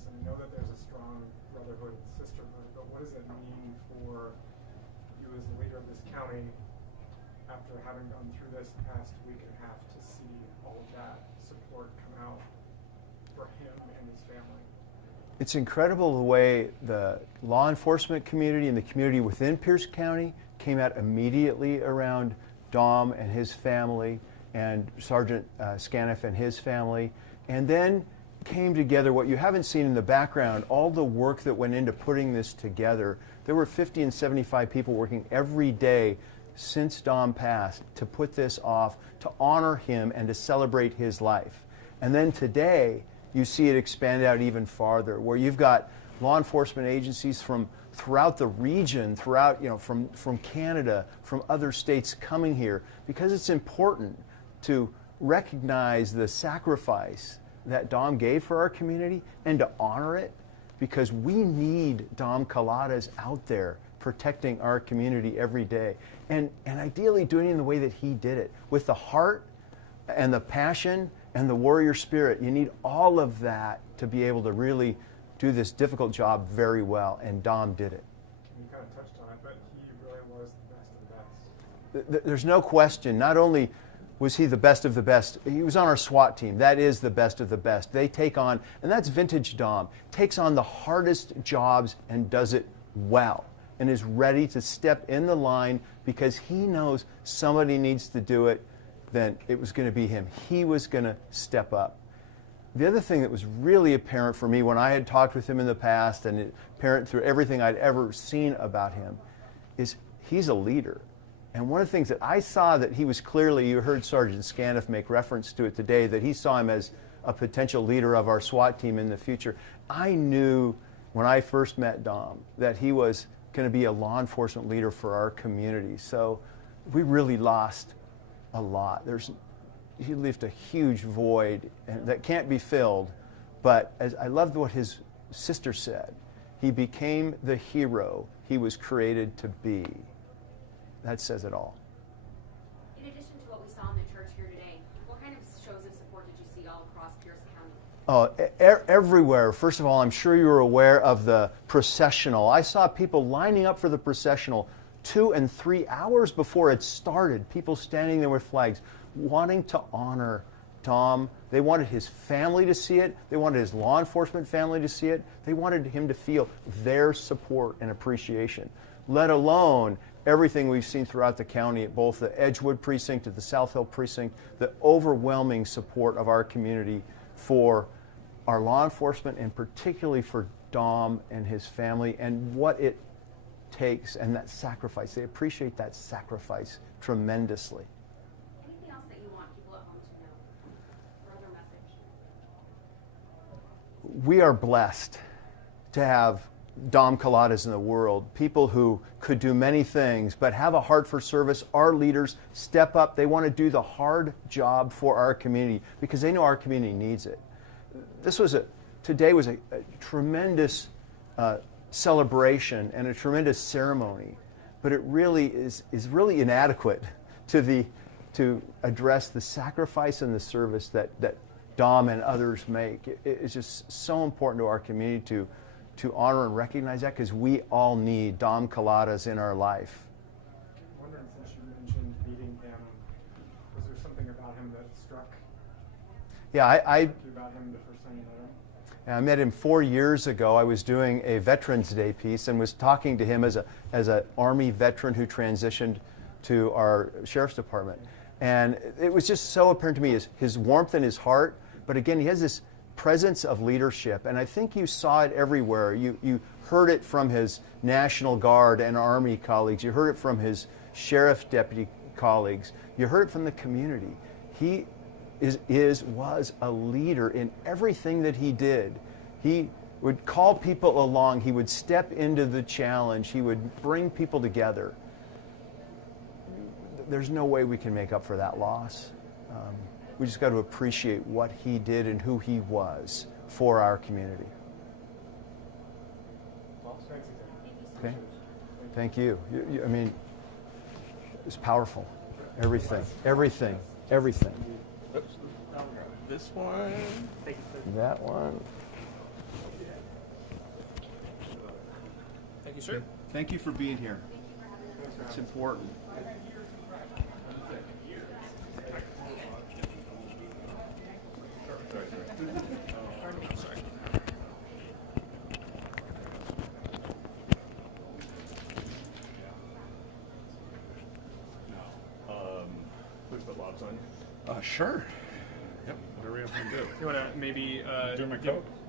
this, and I know that there's a strong brotherhood and sisterhood, but what does it mean for you as the leader of this county, after having gone through this past week and a half, to see all of that support come out for him and his family? It's incredible the way the law enforcement community and the community within Pierce County came out immediately around Dom and his family and Sergeant Scaniff and his family, and then came together. What you haven't seen in the background, all the work that went into putting this together. There were 50 and 75 people working every day since Dom passed to put this off, to honor him and to celebrate his life. And then today, you see it expand out even farther, where you've got law enforcement agencies from throughout the region, throughout, from Canada, from other states coming here, because it's important to recognize the sacrifice that Dom gave for our community and to honor it, because we need Dom Calatas out there protecting our community every day, and ideally doing it in the way that he did it, with the heart and the passion and the warrior spirit. You need all of that to be able to really do this difficult job very well, and Dom did it. You kind of touched on it, but he really was the best of the best. There's no question. Not only was he the best of the best, he was on our SWAT team. That is the best of the best. They take on, and that's vintage Dom, takes on the hardest jobs and does it well, and is ready to step in the line because he knows somebody needs to do it. Then it was going to be him. He was going to step up. The other thing that was really apparent for me when I had talked with him in the past, and apparent through everything I'd ever seen about him, is he's a leader. And one of the things that I saw that he was clearly, you heard Sergeant Scaniff make reference to it today, that he saw him as a potential leader of our SWAT team in the future. I knew when I first met Dom that he was going to be a law enforcement leader for our community. So we really lost a lot. He left a huge void that can't be filled. But as I loved what his sister said, he became the hero he was created to be. That says it all. In addition to what we saw in the church here today, what kind of shows of support did you see all across Pierce County? Oh, everywhere. First of all, I'm sure you were aware of the processional. I saw people lining up for the processional 2 and 3 hours before it started. People standing there with flags, wanting to honor Dom. They wanted his family to see it. They wanted his law enforcement family to see it. They wanted him to feel their support and appreciation, let alone everything we've seen throughout the county at both the Edgewood precinct, at the South Hill precinct, the overwhelming support of our community for our law enforcement, and particularly for Dom and his family, and what it takes, and that sacrifice. They appreciate that sacrifice tremendously. Anything else that you want people at home to know? Or other message? We are blessed to have Dom Calatas in the world, people who could do many things but have a heart for service. Our leaders step up. They want to do the hard job for our community because they know our community needs it. Today was a tremendous celebration and a tremendous ceremony, but it really is really inadequate to address the sacrifice and the service that Dom and others make. It's just so important to our community to honor and recognize that, because we all need Dom Calatas in our life. I'm wondering, since you mentioned meeting him, was there something about him that struck Yeah, I you about him the first time you met him? I met him 4 years ago. I was doing a Veterans Day piece and was talking to him as an Army veteran who transitioned to our Sheriff's Department. And it was just so apparent to me, his warmth and his heart, but again, he has this presence of leadership, and I think you saw it everywhere. You heard it from his National Guard and Army colleagues. You heard it from his Sheriff Deputy colleagues. You heard it from the community. He was a leader in everything that he did. He would call people along. He would step into the challenge. He would bring people together. There's no way we can make up for that loss. We just got to appreciate what he did and who he was for our community. Okay. Thank you. I mean, it's powerful. Everything. This one. That one. Thank you, sir. Thank you for being here. It's important. We put lobs on. Sure. Yep, whatever you want to do. You want to maybe Do my give- coat? Yeah.